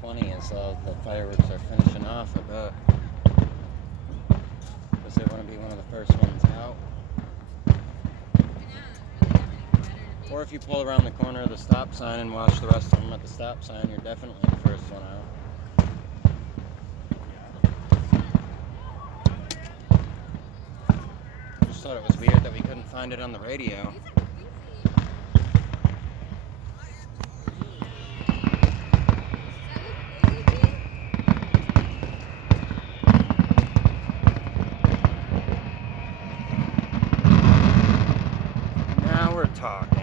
20 as the fireworks are finishing off, I bet. Because they want to be one of the first ones out. Or if you pull around the corner of the stop sign and watch the rest of them at the stop sign, you're definitely the first one out. I just thought it was weird that we couldn't find it on the radio. Now we're talking.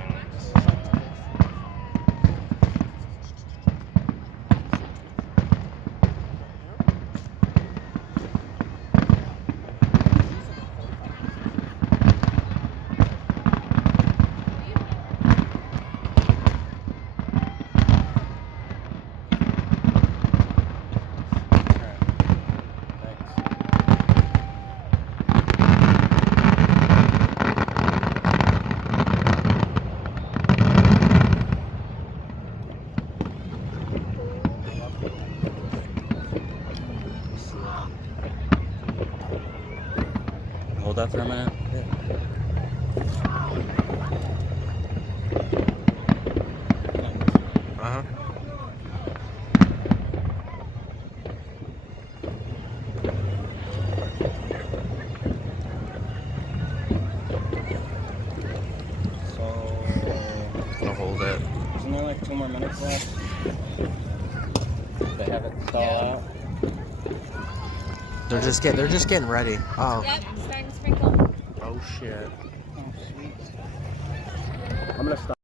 Hold that for a minute. Uh-huh. So, I'll hold it. isn't there like 2 more minutes left? They have it stall out. They're just getting ready. Oh. Yep, starting to sprinkle. Oh shit. Oh, sweet. I'm gonna stop.